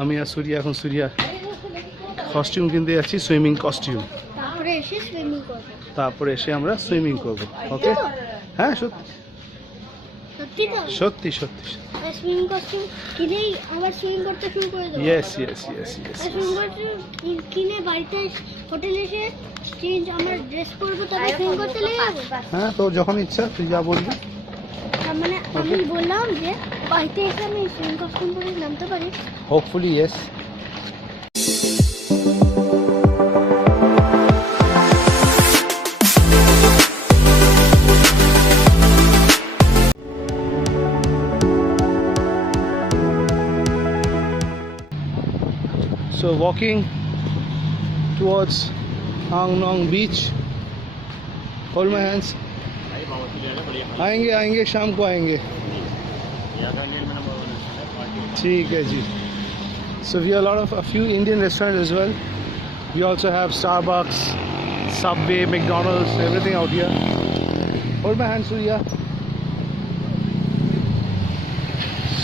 আমি আর সূর্য এখন সূর্য কস্টিউম কিনতে যাচ্ছি, সুইমিং কস্টিউম। তারপরে এসে আমরা সুইমিং করব। ওকে? হ্যাঁ, সত্যি সত্যি সত্যি। সুইমিং কস্টিউম কিনেই আবার সুইমিং করতে শুরু করে দেব। Yes yes yes yes. Swimming costume কিনে বাড়িতে হোটেলে এসে চেঞ্জ আমার ড্রেস পরবো, তবে সুইমিং করতে লেগে যাবো। হ্যাঁ, তো যখন ইচ্ছা তুই যা বলবি। মানে আমি বললাম যে বাড়িতে এসে আমি সুইমিং কস্টিউম পরে নামতে পারি। Hopefully yes. So walking towards Hang Nong Beach. Hold my hands. आएंगे शाम को आएंगे। ठीक है जी। So we have a few Indian restaurants as well. We also have Starbucks, Subway, McDonald's, everything out here. Hold my hand, Surya.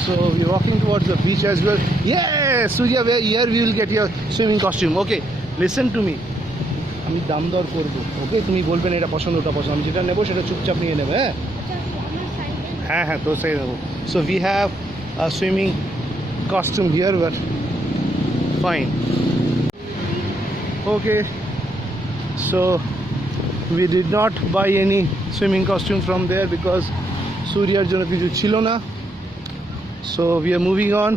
So we're walking towards the beach as well. Yes, Surya, here we will get your swimming costume. Okay, listen to me. আমি দাম দর করবো, ওকে? তুমি বলবেন এটা পছন্দ ওটা পছন্দ, আমি যেটা নেবো সেটা চুপচাপ নিয়ে নেবো। হ্যাঁ হ্যাঁ হ্যাঁ, তোর সাইড নেবো। So we have a swimming costume here, but fine. Okay, so we did not buy any swimming costume from there because Suryaর জন্য কিছু ছিল না। So we are moving on.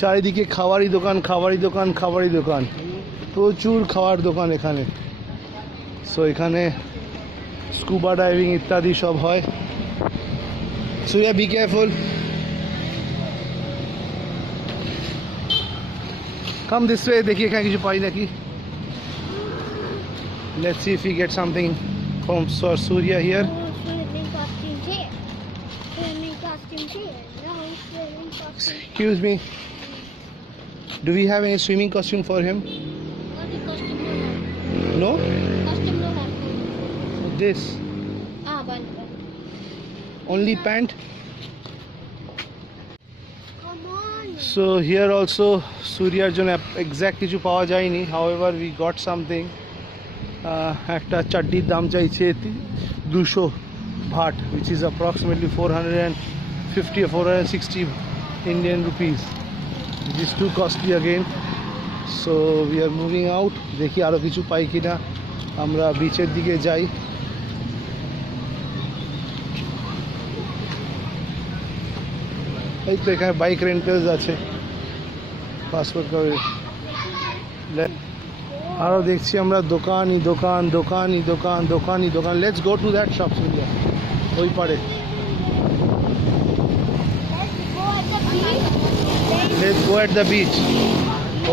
চারিদিকে খাবারই দোকান, খাবারই দোকান, খাবারই দোকান, প্রচুর খাওয়ার দোকান এখানে। সো এখানে স্কুবা ডাইভিং ইত্যাদি সব হয়। Surya, be careful. Come this way, দেখি এখানে কিছু পাই নাকি। Let's see if we get something from Surya here. Swimming costume here. Swimming costume here. No swimming costume. Excuse me. Do we have any swimming costume for him? What is costume no have? No? Costume no have. This. One. Only pant? Come on. So here also Suryaর জন্য exact কিছু পাওয়া যায়নি, however we got something. একটা চাড্ডির দাম চাইছে 200 baht, which is approximately 450 or 460 Indian rupees, which is too costly again. So we are moving out. দেখি আরো কিছু পাই কিনা। আমরা বিচের দিকে যাই। এই তো এখানে বাইক রেন্টালস আছে, পাসপোর্ট করে। আরও দেখছি আমরা দোকানই দোকান, দোকানই দোকান, দোকানই দোকান। Let's go to that shop Suriya, ওই পারে। Let's go at the beach.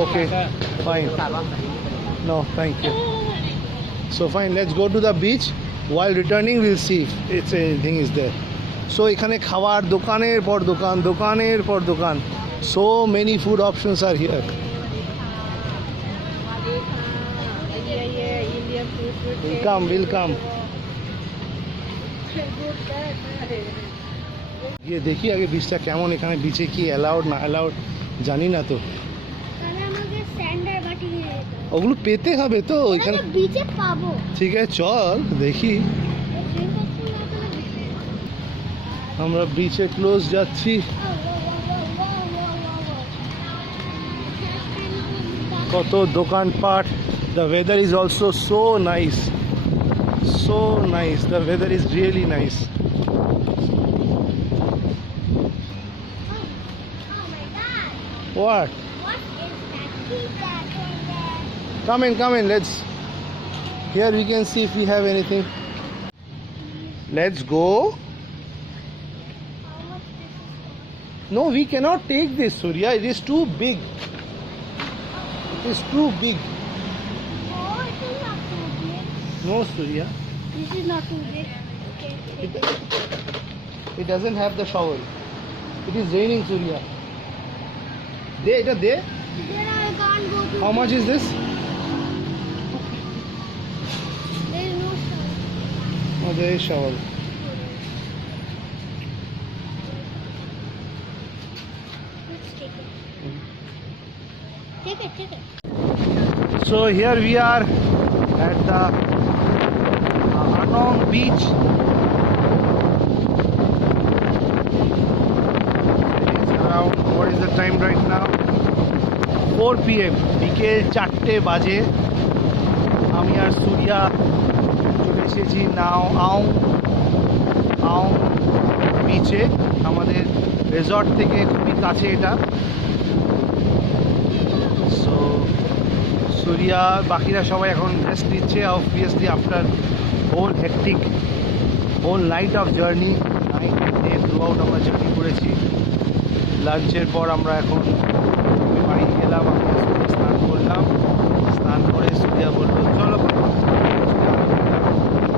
Okay, fine. No, thank you. So fine, let's go to the beach. While returning, we'll see if anything is there. So এখানে খাবার দোকানের পর দোকান, দোকানের পর দোকান। So many food options are here. Welcome. গিয়ে দেখি আগে বিচটা কেমন, এখানে বিচে কি অ্যালাউড না অ্যালাউড জানি না তো। তাহলে আমাকে স্যান্ডার বাটি নিয়ে যেতে হবে। ওগুলো পেতে হবে তো এখানে। বিচে পাবো। ঠিক আছে, চল দেখি। আমরা বিচে ক্লোজ যাচ্ছি। কত দোকানপাট। The weather is also so nice. So nice. The weather is really nice. Oh my god. What? What is that pizza in there? Come in. Let's. Here we can see if we have anything. Let's go. How much this is? No, we cannot take this, Surya. It is too big. It is too big. Oh, it is not too big. No, Surya. This is not too big. Okay. It doesn't have the shovel. It is raining, Surya. There. Then I can't go to. How much is this? There is no shower. Oh, there is shovel. Let's take it. ठीक है So here we are at the Hanong beach. It is around, what is the time right now? 4 p.m. বিকেল 4টে বাজে। আমি আর সূর্যা চলে এসেছি আং বিচে। আমাদের রেজর্ট থেকে খুবই কাছে এটা। সো সূর্যা বাকিরা সবাই এখন রেস্ট নিচ্ছে, obviously after whole night of journey, night day throughout আমরা জার্নি করেছি। লাঞ্চের পর আমরা এখন বাড়ি গেলাম, আমরা স্নান করলাম। স্নান করে সূর্যা বললো চলো,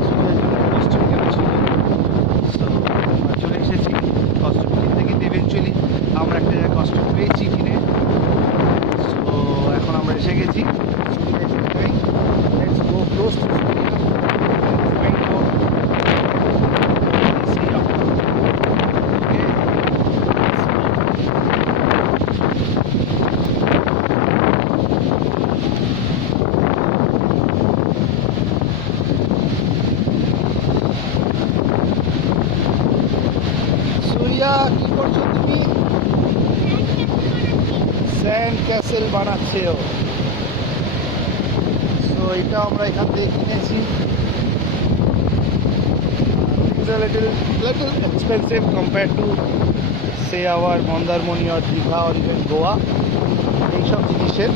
সূর্যার জন্য কস্টিউম কেনা ছিল। সো আমরা চলে এসেছি, কস্টিউম কিনতে কিনতে ইভেনচুয়ালি আমরা একটা কস্টিউম পেয়েছি কিনে। সো এখন আমরা এসে গেছি। Let's go close to Surya and find out see up. Okay, let's go. Surya, কি করছো তুমি? স্যান্ড ক্যাসেল বানাচ্ছেও। তো এটা আমরা এখান থেকে কিনেছি। It's a little expensive compared to say our Mandarmani or দীঘা or even গোয়া এইসব জিনিসের,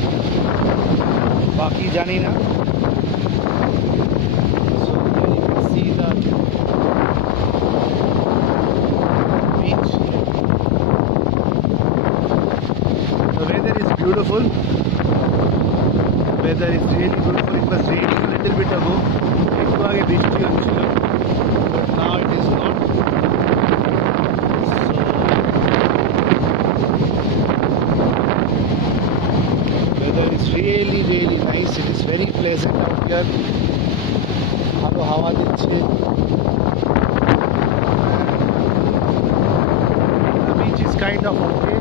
বাকি জানি না। So here you can see the beach. The weather is beautiful. Weather is really beautiful. It was raining a little bit ago. একটু আগে বৃষ্টি হচ্ছিল, but now it is not. So weather is really nice. It is very pleasant out here. ভালো হাওয়া দিচ্ছে। The beach is kind of okay.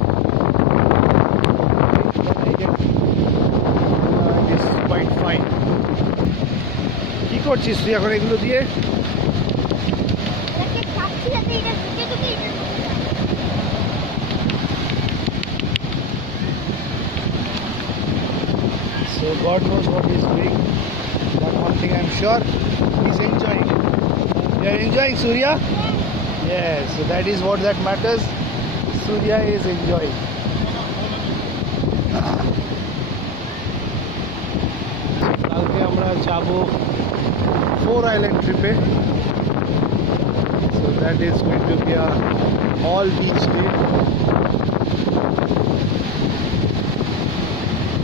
It is quite fine. কি করছিস তুই এখন এগুলো দিয়ে? এটাকে খাচ্ছি যাতে এটা ঢুকে এটা So God knows what he's doing. But one thing I'm sure, he's enjoying it. You are enjoying Surya? Yes, so that is what that matters. Surya is enjoying. কালকে আমরা যাব 4 island ট্রিপে। So that is going to be a all beach day.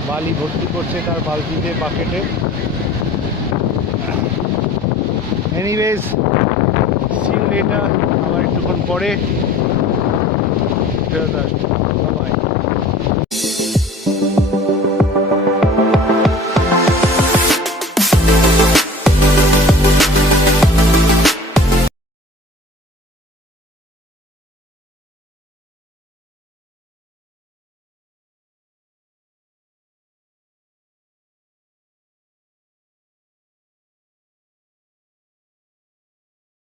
বালি ভর্তি করছে তার বালতিতে, বাকেটে। Anyways, see you later. আবার একটুক্ষণ পরে ফেরত আসবো।